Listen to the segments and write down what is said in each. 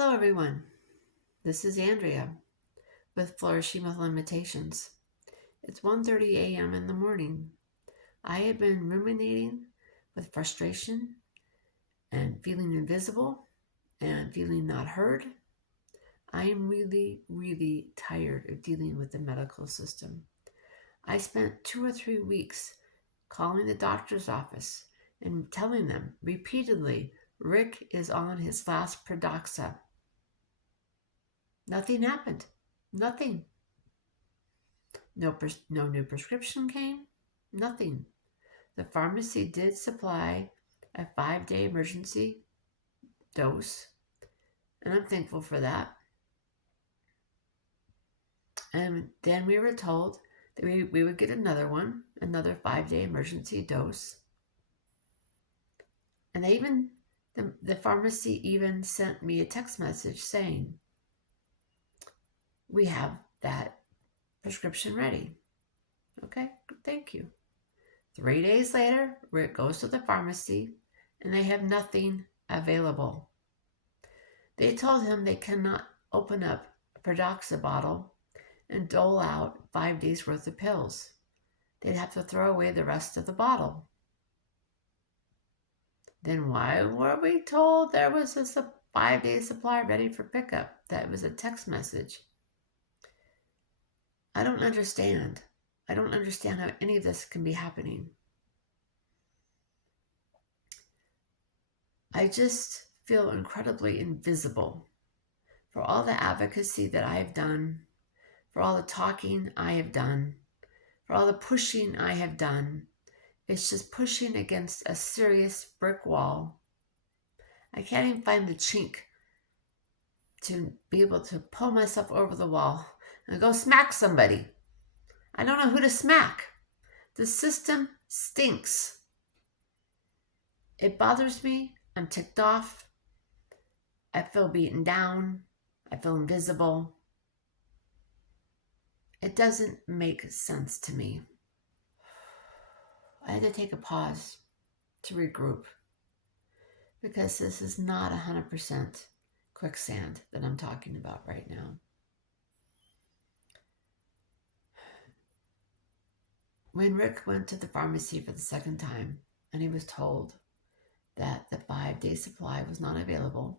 Hello, everyone. This is Andrea with Flourishing with Limitations. It's 1:30 a.m. in the morning. I have been ruminating with frustration and feeling invisible and feeling not heard. I am really, really tired of dealing with the medical system. I spent 2 or 3 weeks calling the doctor's office and telling them repeatedly Rick is on his last Pradaxa. Nothing happened. Nothing. No new prescription came. Nothing. The pharmacy did supply a 5-day emergency dose, and I'm thankful for that. And then we were told that we would get another 5-day emergency dose. And the pharmacy even sent me a text message saying, we have that prescription ready. Okay, thank you. 3 days later, Rick goes to the pharmacy and they have nothing available. They told him they cannot open up a Pradaxa bottle and dole out 5 days worth of pills. They'd have to throw away the rest of the bottle. Then why were we told there was a 5-day supply ready for pickup? That was a text message. I don't understand. I don't understand how any of this can be happening. I just feel incredibly invisible for all the advocacy that I have done, for all the talking I have done, for all the pushing I have done. It's just pushing against a serious brick wall. I can't even find the chink to be able to pull myself over the wall and go smack somebody. I don't know who to smack. The system stinks. It bothers me. I'm ticked off. I feel beaten down. I feel invisible. It doesn't make sense to me. I had to take a pause to regroup because this is not 100% quicksand that I'm talking about right now. When Rick went to the pharmacy for the second time and he was told that the 5-day supply was not available,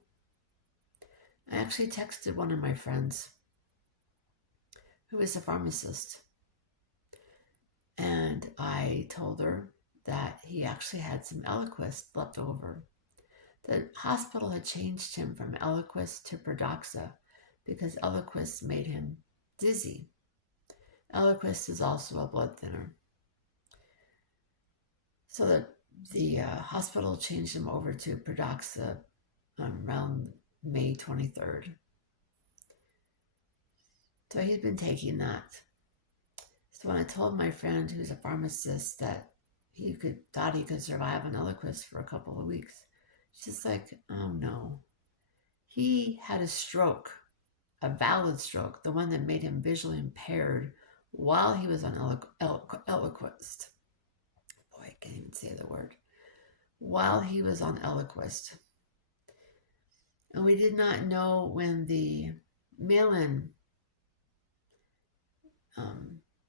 I actually texted one of my friends who is a pharmacist, and I told her that he actually had some Eliquis left over. The hospital had changed him from Eliquis to Pradaxa because Eliquis made him dizzy. Eliquis is also a blood thinner. So the hospital changed him over to Pradaxa around May 23rd. So he's been taking that. So when I told my friend who's a pharmacist that thought he could survive on Eliquis for a couple of weeks, she's like, oh no. He had a stroke, a valid stroke, the one that made him visually impaired while he was on Eliquis. Boy, I can't even say the word. While he was on Eliquis. And we did not know when the mail-in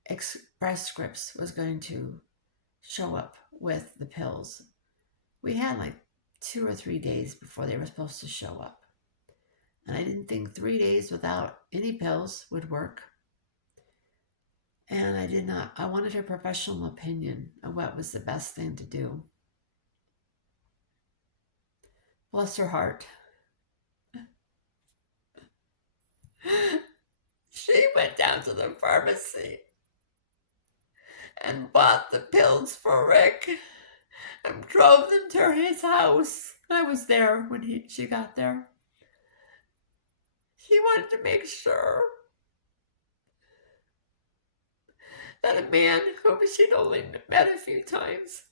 express scripts was going to show up with the pills. We had like 2 or 3 days before they were supposed to show up. And I didn't think 3 days without any pills would work. And I wanted her professional opinion of what was the best thing to do. Bless her heart. She went down to the pharmacy and bought the pills for Rick and drove them to his house. I was there when she got there. She wanted to make sure that a man whom she'd only met a few times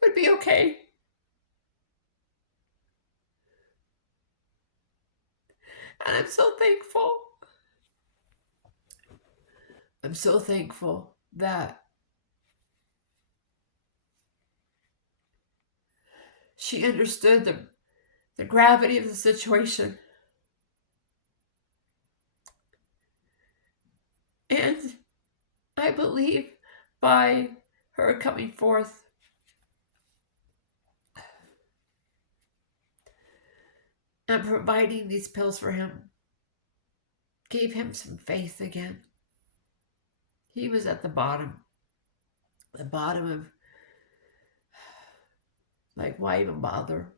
would be okay. And I'm so thankful. I'm so thankful that She understood the gravity of the situation. And I believe by her coming forth and providing these pills for him gave him some faith again. He was at the bottom of, like, why even bother?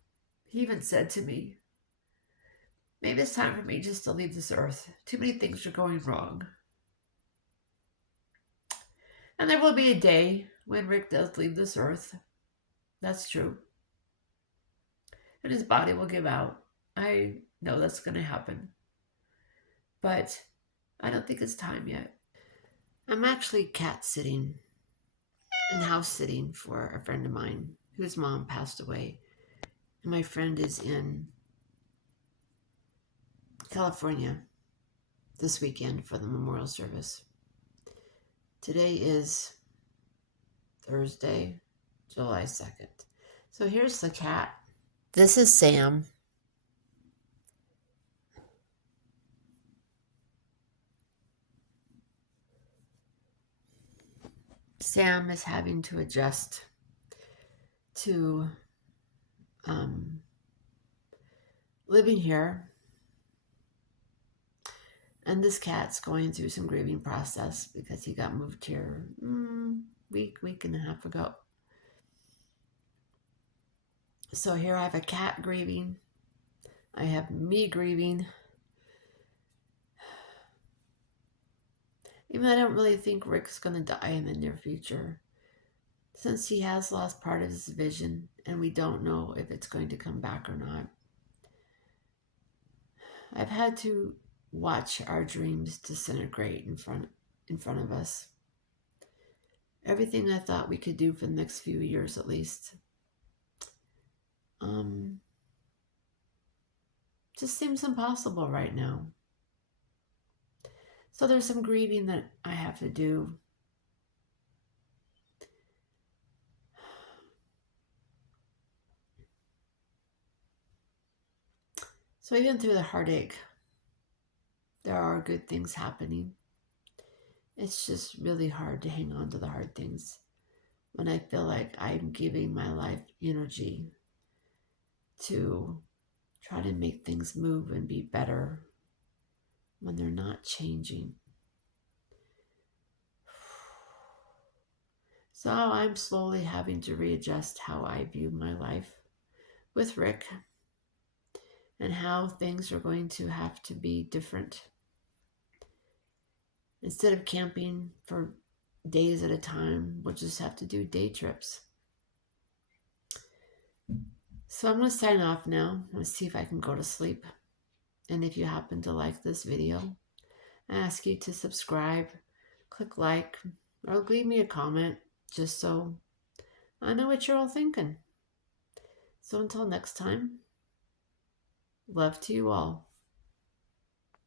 He even said to me, maybe it's time for me just to leave this earth. Too many things are going wrong. And there will be a day when Rick does leave this earth. That's true. And his body will give out. I know that's going to happen. But I don't think it's time yet. I'm actually cat sitting and house sitting for a friend of mine whose mom passed away. And my friend is in California this weekend for the memorial service. Today is Thursday, July 2nd. So here's the cat. This is Sam. Sam is having to adjust to living here. And this cat's going through some grieving process because he got moved here week and a half ago. So here I have a cat grieving. I have me grieving. Even though I don't really think Rick's going to die in the near future, since he has lost part of his vision and we don't know if it's going to come back or not. I've had to watch our dreams disintegrate in front of us. Everything I thought we could do for the next few years at least just seems impossible right now. So there's some grieving that I have to do. So even through the heartache, there are good things happening. It's just really hard to hang on to the hard things when I feel like I'm giving my life energy to try to make things move and be better when they're not changing. So I'm slowly having to readjust how I view my life with Rick and how things are going to have to be different. Instead of camping for days at a time, we'll just have to do day trips. So I'm going to sign off now. I'm going to see if I can go to sleep. And if you happen to like this video, I ask you to subscribe, click like, or leave me a comment just so I know what you're all thinking. So until next time, love to you all.